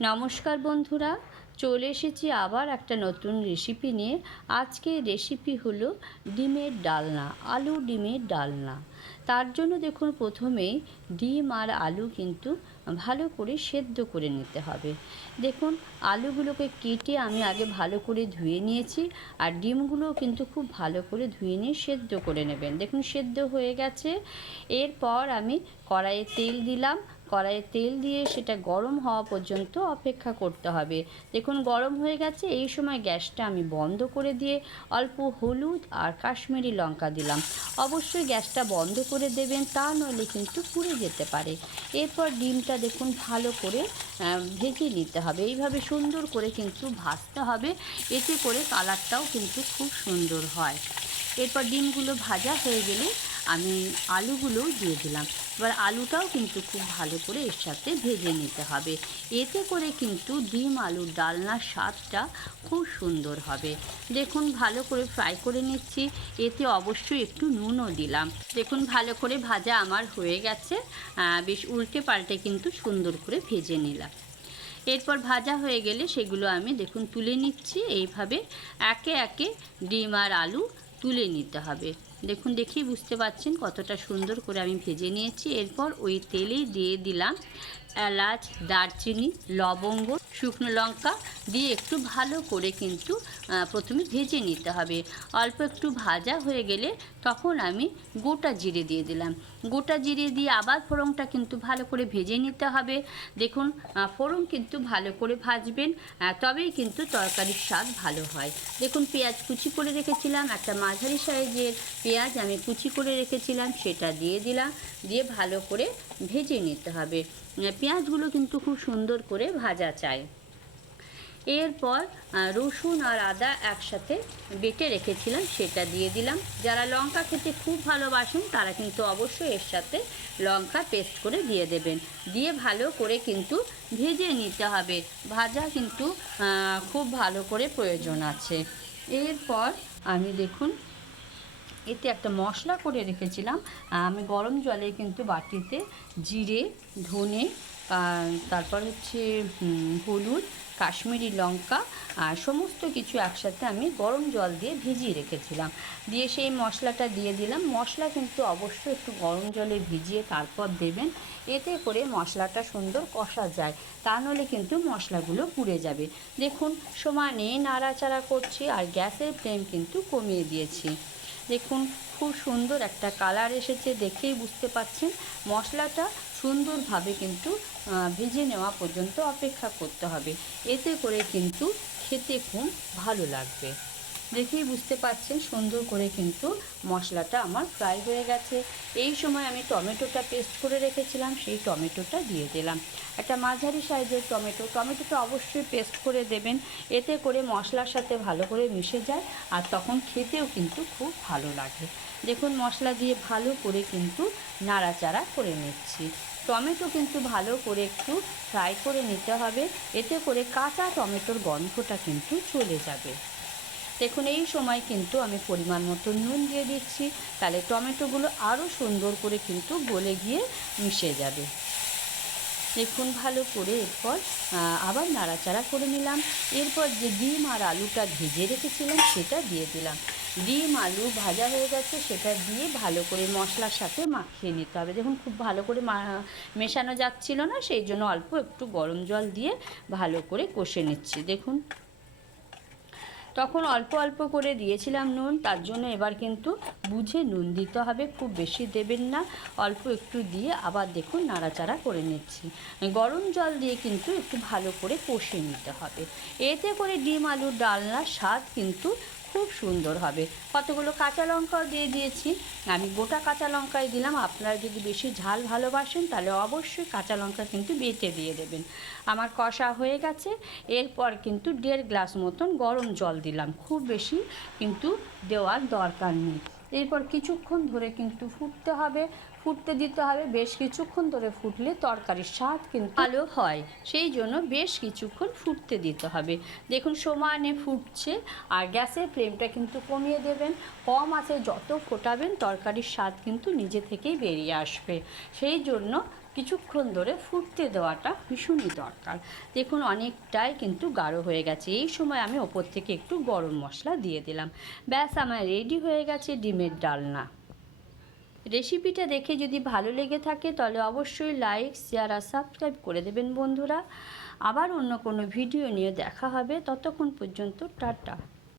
নমস্কার বন্ধুরা, চলে এসেছি আবার একটা নতুন রেসিপি নিয়ে। আজকের রেসিপি হলো ডিমের ডালনা, আলু ডিমের ডালনা। তার জন্য দেখুন প্রথমেই ডিম আর আলু কিন্তু ভালো করে সেদ্ধ করে নিতে হবে। দেখুন, আলুগুলোকে কেটে আমি আগে ভালো করে ধুয়ে নিয়েছি আর ডিমগুলোও কিন্তু খুব ভালো করে ধুয়ে নিয়ে সেদ্ধ করে নেবেন। দেখুন, সেদ্ধ হয়ে গেছে। এরপর আমি কড়াইয়ে তেল দিলাম। কড়াইয়ে তেল দিয়ে সেটা গরম হওয়া পর্যন্ত অপেক্ষা করতে হবে। দেখুন, গরম হয়ে গেছে, এই সময় গ্যাসটা আমি বন্ধ করে দিয়ে অল্প হলুদ আর কাশ্মীরি লঙ্কা দিলাম। অবশ্যই গ্যাসটা বন্ধ করে দেবেন, তা নইলে কিন্তু পুড়ে যেতে পারে। এরপর ডিমটা দেখুন, ভালো করে ভেজে নিতে হবে। এইভাবে সুন্দর করে কিন্তু ভাজতে হবে। এতে করে কালারটাও কিন্তু খুব সুন্দর হয়। এরপর ডিমগুলো ভাজা হয়ে গেলে আমি আলুগুলো দিয়ে দিলাম। এবার আলুটাও কিন্তু খুব ভালো করে এর সাথে ভেজে নিতে হবে। এতে করে কিন্তু ডিম আলুর ডালনার স্বাদটা খুব সুন্দর হবে। দেখুন, ভালো করে ফ্রাই করে নিচ্ছি। এতে অবশ্যই একটু নুনও দিলাম। দেখুন, ভালো করে ভাজা আমার হয়ে গেছে। বেশ উল্টে পাল্টে কিন্তু সুন্দর করে ভেজে নিলাম। এরপর ভাজা হয়ে গেলে সেগুলো আমি দেখুন তুলে নিচ্ছি। এইভাবে একে একে ডিম আর আলু তুলে নিতে হবে। দেখুন, দেখেই বুঝতে পারছেন কতটা সুন্দর করে আমি ভেজে নিয়েছি। এরপর ওই তেলেই দিয়ে দিলাম এলাচ, দারচিনি, লবঙ্গ, শুকনো লঙ্কা দিয়ে একটু ভালো করে কিন্তু প্রথমে ভেজে নিতে হবে। অল্প একটু ভাজা হয়ে গেলে তখন আমি গোটা জিরে দিয়ে দিলাম। গোটা জিরে দিয়ে আবার ফোড়নটা কিন্তু ভালো করে ভেজে নিতে হবে। দেখুন ফোড়ন কিন্তু ভালো করে ভাজবেন তবেই কিন্তু তরকারির স্বাদ ভালো হয়। দেখুন, পেঁয়াজ কুচি করে রেখেছিলাম একটা মাঝারি সাইজের পেঁয়াজ আমি কুচি করে রেখেছিলাম, সেটা দিয়ে দিলাম, দিয়ে ভালো করে ভেজে নিতে হবে। পেঁয়াজগুলো কিন্তু খুব সুন্দর করে ভাজা চাই। এরপর রসুন আর আদা একসাথে বেটে রেখেছিলাম, সেটা দিয়ে দিলাম। যারা লঙ্কা খেতে খুব ভালোবাসেন, তারা কিন্তু অবশ্যই এর সাথে লঙ্কা পেস্ট করে দিয়ে দেবেন। দিয়ে ভালো করে কিন্তু ভেজে নিতে হবে। ভাজা কিন্তু খুব ভালো করে প্রয়োজন আছে। এরপর আমি দেখুন এতে একটা মশলা করে রেখেছিলাম। আমি গরম জলে কিন্তু বাটিতে জিরে, ধনে তারপর হচ্ছে হলুদ, কাশ্মীরি লঙ্কা আর সমস্ত কিছু একসাথে আমি গরম জল দিয়ে ভিজিয়ে রেখেছিলাম। দিয়ে সেই মশলাটা দিয়ে দিলাম। মশলা কিন্তু অবশ্যই একটু গরম জলে ভিজিয়ে তারপর দেবেন। এতে করে মশলাটা সুন্দর কষা যায়। তা নাহলে কিন্তু মশলাগুলো পুড়ে যাবে। দেখুন সমানে নাড়াচাড়া করছি আর গ্যাসের ফ্লেম কিন্তু কমিয়ে দিয়েছি। দেখুন, খুব সুন্দর একটা কালার এসেছে দেখেই বুঝতে পাচ্ছেন। মশলাটা সুন্দরভাবে কিন্তু ভেজে নেওয়া পর্যন্ত অপেক্ষা করতে হবে। এতে করে কিন্তু খেতে খুব ভালো লাগবে। দেখেই বুঝতে পারছেন, সুন্দর করে কিন্তু মশলাটা আমার ফ্রাই হয়ে গেছে। এই সময় আমি টমেটোটা পেস্ট করে রেখেছিলাম, সেই টমেটোটা দিয়ে দিলাম। একটা মাঝারি সাইজের টমেটো, টমেটোটা অবশ্যই পেস্ট করে দেবেন। এতে করে মশলার সাথে ভালো করে মিশে যায় আর তখন খেতেও কিন্তু খুব ভালো লাগে। দেখুন, মশলা দিয়ে ভালো করে কিন্তু নাড়াচাড়া করে নিচ্ছি। টমেটো কিন্তু ভালো করে একটু ফ্রাই করে নিতে হবে। এতে করে কাঁচা টমেটোর গন্ধটা কিন্তু চলে যাবে। দেখুন, এই সময় কিন্তু আমি পরিমাণ মতো নুন দিয়ে দিচ্ছি। তাহলে টমেটোগুলো আরও সুন্দর করে কিন্তু গলে গিয়ে মিশে যাবে। দেখুন, ভালো করে এরপর আবার নাড়াচাড়া করে নিলাম। এরপর যে ডিম আর আলুটা ভেজে রেখেছিলাম, সেটা দিয়ে দিলাম। ডিম, আলু ভাজা হয়ে গেছে, সেটা দিয়ে ভালো করে মশলার সাথে মাখিয়ে নিতে হবে। দেখুন, খুব ভালো করে মেশানো যাচ্ছিল না, সেই জন্য অল্প একটু গরম জল দিয়ে ভালো করে কষে নিচ্ছি। দেখুন তখন অল্প অল্প করে দিয়েছিলাম নুন, তার জন্য এবার কিন্তু বুঝে নুন দিতে হবে, খুব বেশি দেবেন না। অল্প একটু দিয়ে আবার দেখুন নাড়াচাড়া করে নিচ্ছি। গরম জল দিয়ে কিন্তু একটু ভালো করে কষে নিতে হবে। এতে করে ডিম, আলুর ডালনার স্বাদ কিন্তু খুব সুন্দর হবে। কতগুলো কাঁচা লঙ্কাও দিয়ে দিয়েছি। আমি গোটা কাঁচা লঙ্কাই দিলাম। আপনারা যদি বেশি ঝাল ভালোবাসেন, তাহলে অবশ্যই কাঁচা লঙ্কা কিন্তু বেটে দিয়ে দেবেন। আমার কষা হয়ে গেছে। এরপর কিন্তু দেড় গ্লাস মতন গরম জল দিলাম। খুব বেশি কিন্তু দেওয়ার দরকার নেই। এরপর কিছুক্ষণ ধরে কিন্তু ফুটতে হবে, ফুটতে দিতে হবে, বেশ কিছুক্ষণ ধরে ফুটলে তরকারির স্বাদ কিন্তু ভালো হয়। সেই জন্য বেশ কিছুক্ষণ ফুটতে দিতে হবে। দেখুন, সমানে ফুটছে আর গ্যাসের ফ্লেমটা কিন্তু কমিয়ে দেবেন। কম আছে, যত ফোটাবেন, তরকারির স্বাদ কিন্তু নিজে থেকেই বেরিয়ে আসবে। সেই জন্য কিছুক্ষণ ধরে ফুটতে দেওয়াটা ভীষণই দরকার। দেখুন, অনেকটাই কিন্তু গাঢ় হয়ে গেছে। এই সময় আমি ওপর থেকে একটু গরম মশলা দিয়ে দিলাম। ব্যাস, আমার রেডি হয়ে গেছে ডিমের ডালনা। রেসিপিটা দেখে যদি ভালো লেগে থাকে, তাহলে অবশ্যই লাইক, শেয়ার আর সাবস্ক্রাইব করে দেবেন বন্ধুরা। আবার অন্য কোনো ভিডিও নিয়ে দেখা হবে। ততক্ষণ পর্যন্ত টাটা।